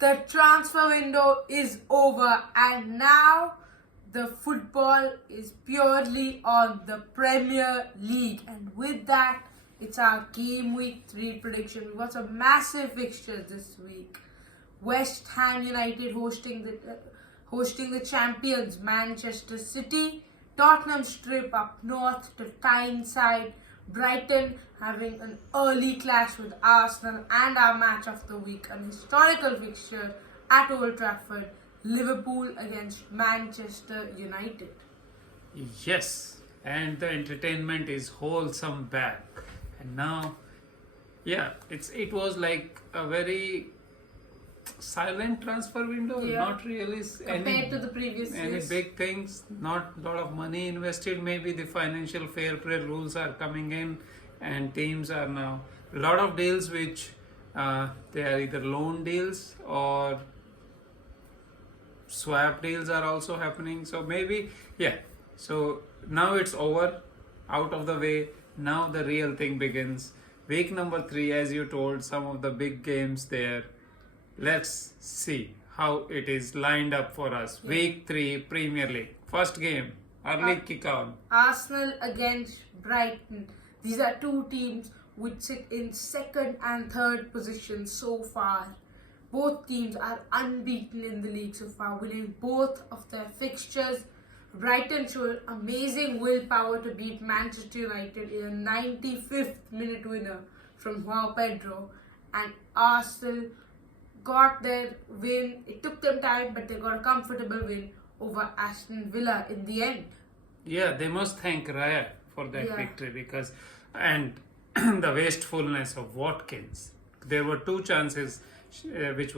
The transfer window is over and now the football is purely on the Premier League. And with that, it's our game week 3 prediction. We've got some massive fixtures this week. West Ham United hosting the champions Manchester City. Tottenham's trip up north to Tyneside. Brighton having an early clash with Arsenal, and our match of the week, an historical fixture at Old Trafford, Liverpool against Manchester United. Yes, and the entertainment is wholesome back. And now, it was like a very silent transfer window. Yeah. Not really Compared to the previous any years. big things. Not a lot of money invested. Maybe the financial fair play rules are coming in, and teams are now a lot of deals which they are either loan deals or swap deals are also happening. So maybe So now it's over, out of the way. Now the real thing begins. Week number 3, as you told, some of the big games there. Let's see how it is lined up for us. Week 3 Premier League. First game, early kick-off. Arsenal against Brighton. These are two teams which sit in second and third position so far. Both teams are unbeaten in the league so far, winning both of their fixtures. Brighton showed amazing willpower to beat Manchester United in a 95th minute winner from João Pedro, and Arsenal got their win. It took them time, but they got a comfortable win over Aston Villa in the end. Yeah, they must thank Raya for that victory because, and the wastefulness of Watkins. There were 2 chances which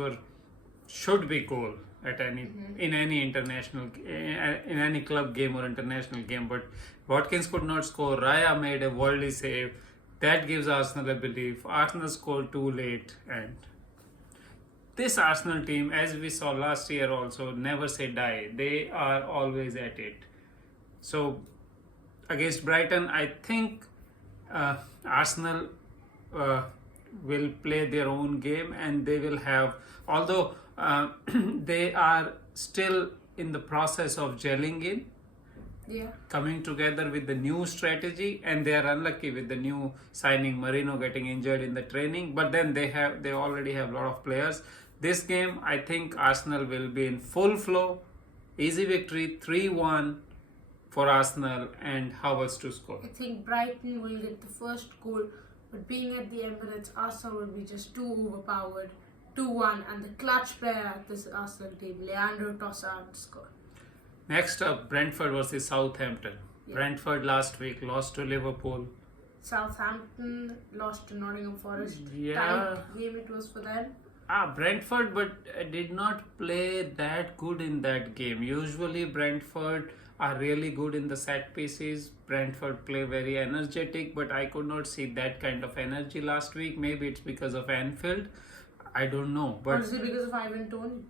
should be goal at in any international, in any club game or international game, but Watkins could not score. Raya made a worldly save. That gives Arsenal a belief. Arsenal scored too late, and this Arsenal team, as we saw last year also, never say die. They are always at it. So against Brighton, I think Arsenal will play their own game, and they will have, although they are still in the process of gelling in, coming together with the new strategy, and they are unlucky with the new signing Marino getting injured in the training, but then they already have a lot of players. This game, I think Arsenal will be in full flow. Easy victory, 3-1 for Arsenal, and Havertz to score. I think Brighton will get the first goal, but being at the Emirates, Arsenal will be just too overpowered. 2-1, and the clutch player at this Arsenal team, Leandro Trossard, to score. Next up, Brentford versus Southampton. Brentford last week lost to Liverpool. Southampton lost to Nottingham Forest. Yeah. Tight game it was for them. Brentford, but did not play that good in that game. Usually Brentford are really good in the set pieces. Brentford play very energetic, but I could not see that kind of energy last week. Maybe it's because of Anfield. I don't know. But or is it because of Ivan Toney?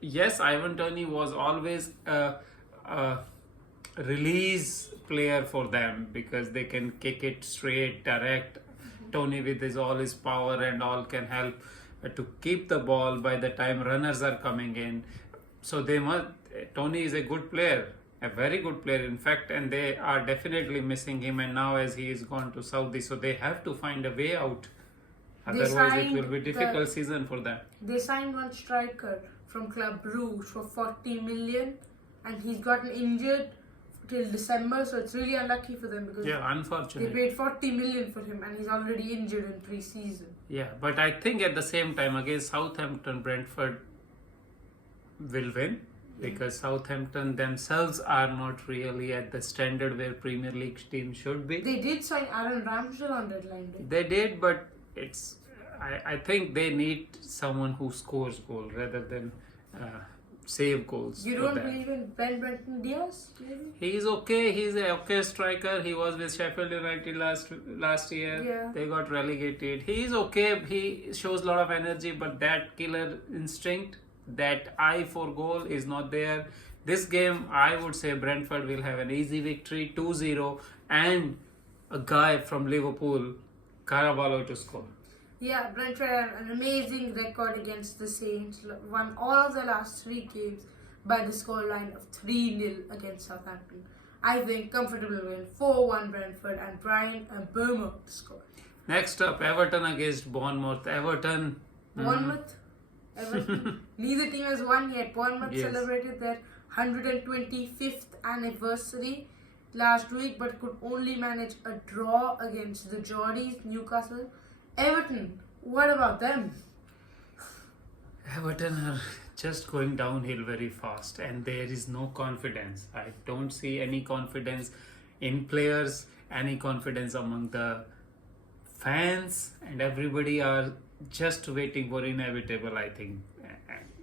Yes, Ivan Toney was always a release player for them because they can kick it straight, direct. Toney with all his power and all can help to keep the ball by the time runners are coming in. So Toney is a good player, a very good player in fact, and they are definitely missing him, and now as he is gone to Saudi, so they have to find a way out. Otherwise it will be a difficult season for them. They signed one striker from Club Brugge for 40 million, and he's gotten injured till December, so it's really unlucky for them because unfortunately they paid 40 million for him and he's already injured in pre-season. Yeah, but I think at the same time against Southampton, Brentford will win because Southampton themselves are not really at the standard where Premier League team should be. They did sign Aaron Ramsdale on deadline day. They did, but I think they need someone who scores goals rather than save goals. You don't believe in Ben Brenton Diaz? He's okay. He's a okay striker. He was with Sheffield United last year. Yeah. They got relegated. He's okay. He shows a lot of energy, but that killer instinct, that eye for goal is not there. This game, I would say Brentford will have an easy victory, 2-0, and a guy from Liverpool, Caraballo, to score. Yeah, Brentford had an amazing record against the Saints. Won all of their last three games by the scoreline of 3-0 against Southampton. I think comfortable win 4-1 Brentford and Brian and Burma to score. Next up, Everton against Bournemouth. Everton. Bournemouth? Everton? Neither team has won yet. Bournemouth Yes. celebrated their 125th anniversary last week but could only manage a draw against the Geordies, Newcastle. Everton, what about them? Everton are just going downhill very fast and there is no confidence. I don't see any confidence in players, any confidence among the fans, and everybody are just waiting for inevitable, I think.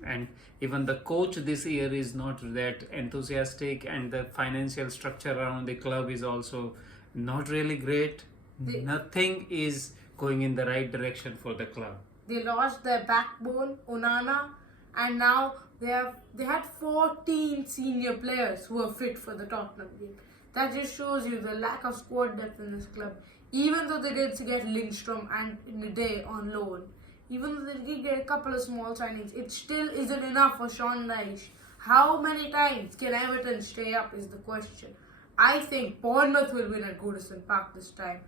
And even the coach this year is not that enthusiastic, and the financial structure around the club is also not really great. Nothing is going in the right direction for the club. They lost their backbone, Onana, and now they had 14 senior players who are fit for the Tottenham game. That just shows you the lack of squad depth in this club. Even though they did get Lindstrom and Nade on loan, even though they did get a couple of small signings, it still isn't enough for Sean Dyche. How many times can Everton stay up is the question. I think Bournemouth will win at Goodison Park this time.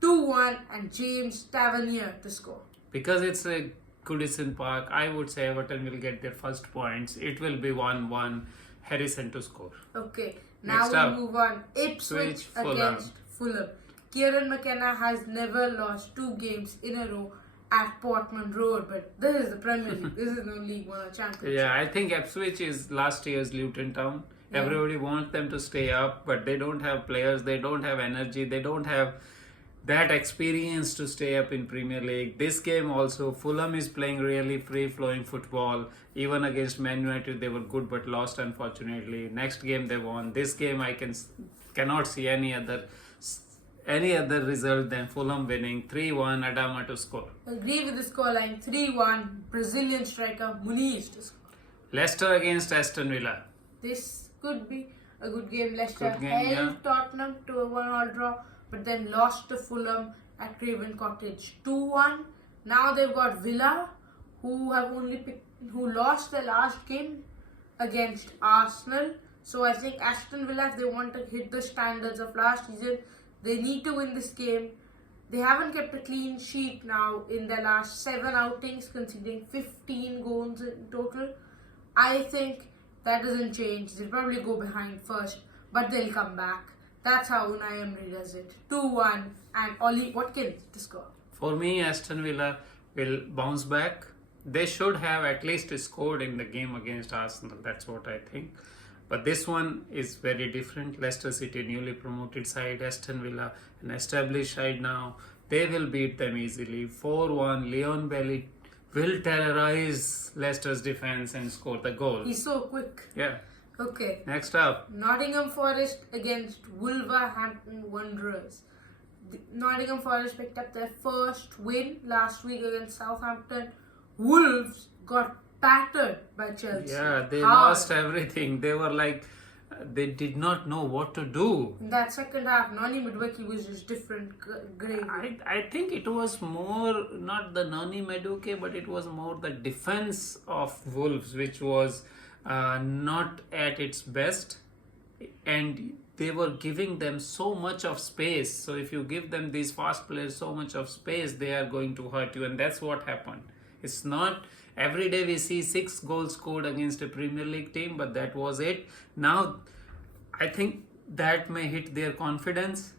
2-1 and James Tavernier to score. Because it's a Goodison Park, I would say Everton will get their first points. It will be 1-1, Harrison to score. Okay, now Next we up, move on. Ipswich Fulham. against Fulham. Kieran McKenna has never lost 2 games in a row at Portman Road, but this is the Premier League. This is no League One or Championship. Yeah, I think Ipswich is last year's Luton Town. Yeah. Everybody wants them to stay up, but they don't have players, they don't have energy, they don't have that experience to stay up in Premier League. This game also, Fulham is playing really free-flowing football. Even against Man United, they were good but lost unfortunately. Next game they won. This game I cannot see any other result than Fulham winning 3-1, Adama to score. Agree with the scoreline 3-1, Brazilian striker Muniz to score. Leicester against Aston Villa. This could be a good game. Leicester Good game, held yeah. Tottenham to a 1-1 draw, but then lost to Fulham at Craven Cottage 2-1. Now they've got Villa, who lost their last game against Arsenal. So I think Aston Villa, if they want to hit the standards of last season, they need to win this game. They haven't kept a clean sheet now in their last 7 outings, conceding 15 goals in total. I think that doesn't change. They'll probably go behind first, but they'll come back. That's how Unai Emery does it. 2-1 and Ollie Watkins to score. For me, Aston Villa will bounce back. They should have at least scored in the game against Arsenal. That's what I think. But this one is very different. Leicester City, newly promoted side. Aston Villa, an established side now. They will beat them easily. 4-1. Leon Bailey will terrorize Leicester's defense and score the goal. He's so quick. Yeah. Okay. Next up. Nottingham Forest against Wolverhampton Wanderers. Nottingham Forest picked up their first win last week against Southampton. Wolves got battered by Chelsea. Yeah, they Hard. lost everything. They were like, they did not know what to do. In that second half, Noni Madueke was just different gravy. I think it was more not the Nani Madueke, but it was more the defense of Wolves, which was not at its best, and they were giving them so much of space. So if you give them these fast players so much of space, they are going to hurt you, and that's what happened. It's not every day we see 6 goals scored against a Premier League team, but that was it. Now I think that may hit their confidence,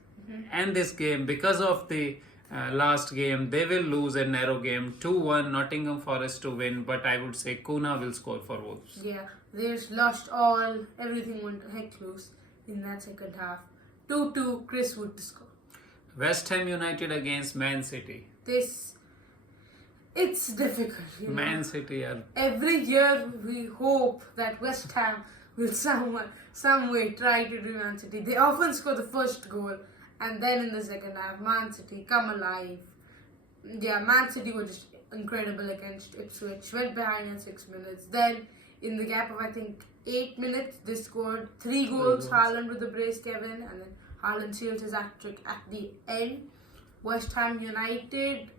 and this game, because of the last game, they will lose a narrow game. 2-1 Nottingham Forest to win, but I would say Kuna will score for Wolves. Yeah, they just lost everything went heck loose in that second half. 2-2 Chris Wood to score. West Ham United against Man City. It's difficult. Man City are... Every year we hope that West Ham will some way try to do Man City. They often score the first goal, and then in the second half, Man City come alive. Yeah, Man City were just incredible against Ipswich. Went behind in 6 minutes. Then, in the gap of I think 8 minutes, they scored 3 goals. Haaland with the brace, Kevin, and then Haaland sealed his hat-trick at the end. West Ham United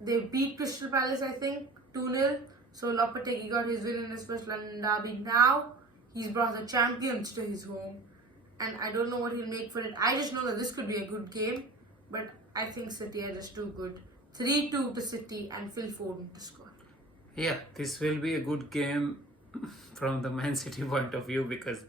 They beat Crystal Palace, I think, 2-0. So Lopetegui got his win in his first London derby. Now he's brought the champions to his home, and I don't know what he'll make for it. I just know that this could be a good game, but I think City are just too good. 3-2 to City and Phil Foden to score. Yeah, this will be a good game from the Man City point of view because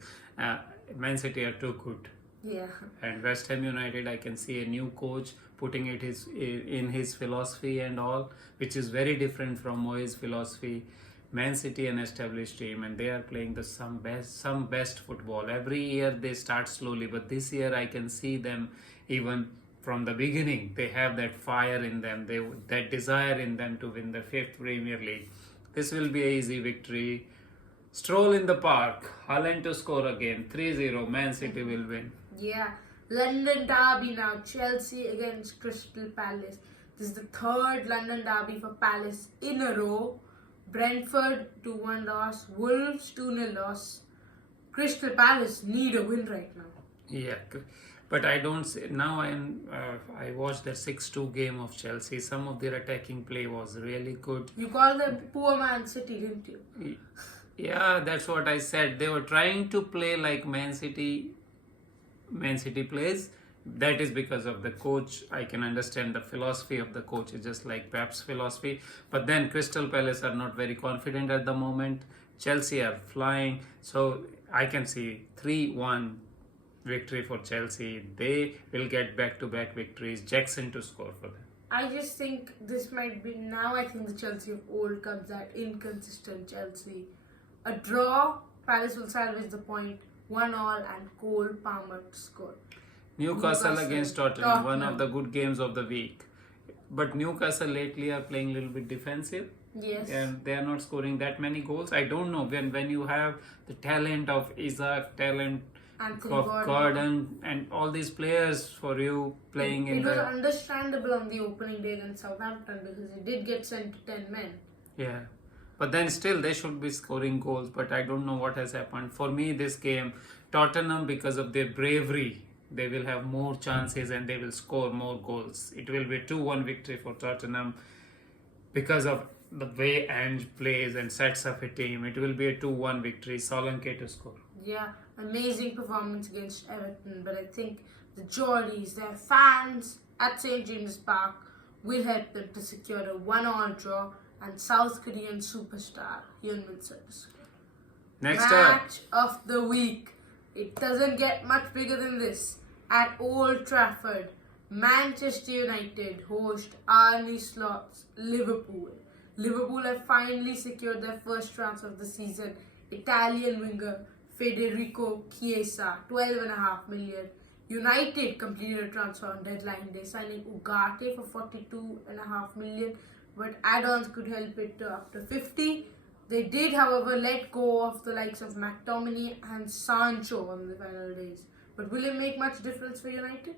Man City are too good. Yeah. And West Ham United, I can see a new coach putting it in his philosophy and all, which is very different from Moyes' philosophy. Man City, an established team, and they are playing some best football. Every year they start slowly, but this year I can see them even from the beginning. They have that fire in them, that desire in them to win the 5th Premier League. This will be an easy victory. Stroll in the park, Haaland to score again, 3-0, Man City will win. Yeah, London derby now, Chelsea against Crystal Palace. This is the 3rd London derby for Palace in a row. Brentford 2-1 loss, Wolves 2-0 loss. Crystal Palace need a win right now. Yeah, but I don't see, now I watched the 6-2 game of Chelsea. Some of their attacking play was really good. You called them poor Man City, didn't you? Yeah, that's what I said. They were trying to play like Man City plays. That is because of the coach. I can understand the philosophy of the coach is just like Pep's philosophy. But then Crystal Palace are not very confident at the moment. Chelsea are flying. So I can see 3-1 victory for Chelsea. They will get back-to-back victories. Jackson to score for them. I just think this might be now. I think the Chelsea of old comes that inconsistent Chelsea. A draw, Palace will salvage the point. 1-1 and Cole Palmer to score. Newcastle against Tottenham, one of the good games of the week. But Newcastle lately are playing a little bit defensive. Yes. And they are not scoring that many goals. I don't know, when you have the talent of Isaac, talent Anthony of Gordon and all these players for you playing it was understandable on the opening day against Southampton because he did get sent to 10 men. Yeah. But then still they should be scoring goals, but I don't know what has happened. For me, this game, Tottenham, because of their bravery, they will have more chances and they will score more goals. It will be a 2-1 victory for Tottenham because of the way Ange plays and sets up a team. It will be a 2-1 victory. Solanke to score. Yeah, amazing performance against Everton, but I think the Geordies, their fans at St. James's Park, will help them to secure a 1-1 draw and South Korean superstar Hyun Min Seo to score. Match of the week. It doesn't get much bigger than this. At Old Trafford, Manchester United host Arne Slot's Liverpool. Liverpool have finally secured their first transfer of the season. Italian winger Federico Chiesa, 12.5 million. United completed a transfer on deadline day, signing Ugarte for 42.5 million, but add-ons could help it to up to 50. They did, however, let go of the likes of McTominay and Sancho on the final days. But will it make much difference for United?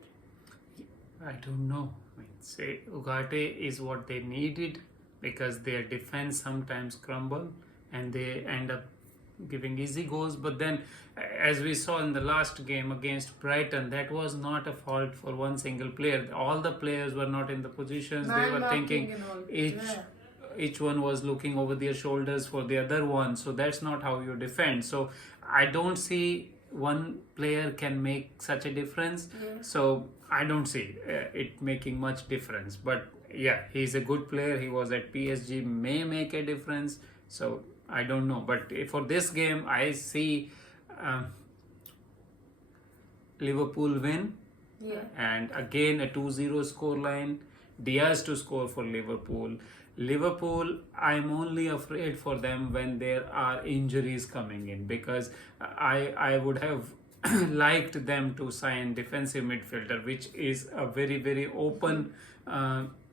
I don't know. I mean, say Ugarte is what they needed because their defense sometimes crumble and they end up giving easy goals. But then, as we saw in the last game against Brighton, that was not a fault for one single player. All the players were not in the positions. They were thinking each one was looking over their shoulders for the other one. So that's not how you defend. So I don't see one player can make such a difference. Yeah. So I don't see it making much difference. But yeah, he's a good player. He was at PSG, may make a difference. So I don't know. But for this game, I see Liverpool win. Yeah. And again, a 2-0 scoreline. Diaz to score for Liverpool. Liverpool, I'm only afraid for them when there are injuries coming in because I would have liked them to sign defensive midfielder, which is a very, very open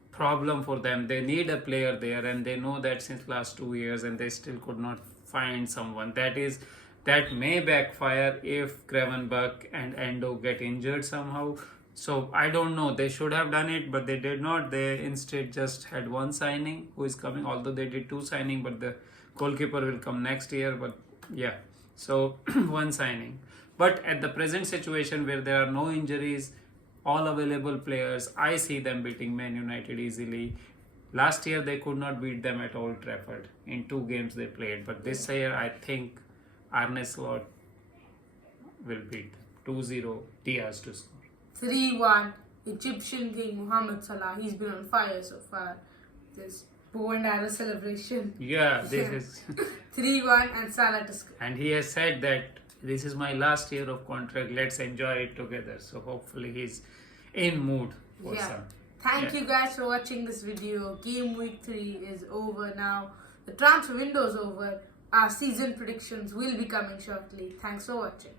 problem for them. They need a player there and they know that since last 2 years and they still could not find someone. That may backfire if Gravenberch and Endo get injured somehow. So I don't know. They should have done it, but they did not. They instead just had one signing who is coming, although they did 2 signing, but the goalkeeper will come next year. But yeah, so one signing. But at the present situation where there are no injuries, all available players, I see them beating Man United easily. Last year they could not beat them at Old Trafford in 2 games they played, but this year I think Arne Slot will beat them. 2-0, Diaz to score. 3-1, Egyptian King Mohamed Salah. He's been on fire so far. This bow and arrow celebration. Yeah, this is 3-1 and Salah to score. and he has said that this is my last year of contract. Let's enjoy it together. So hopefully he's in mood for some. Thank you guys for watching this video. Game week 3 is over now. The transfer window is over. Our season predictions will be coming shortly. Thanks for watching.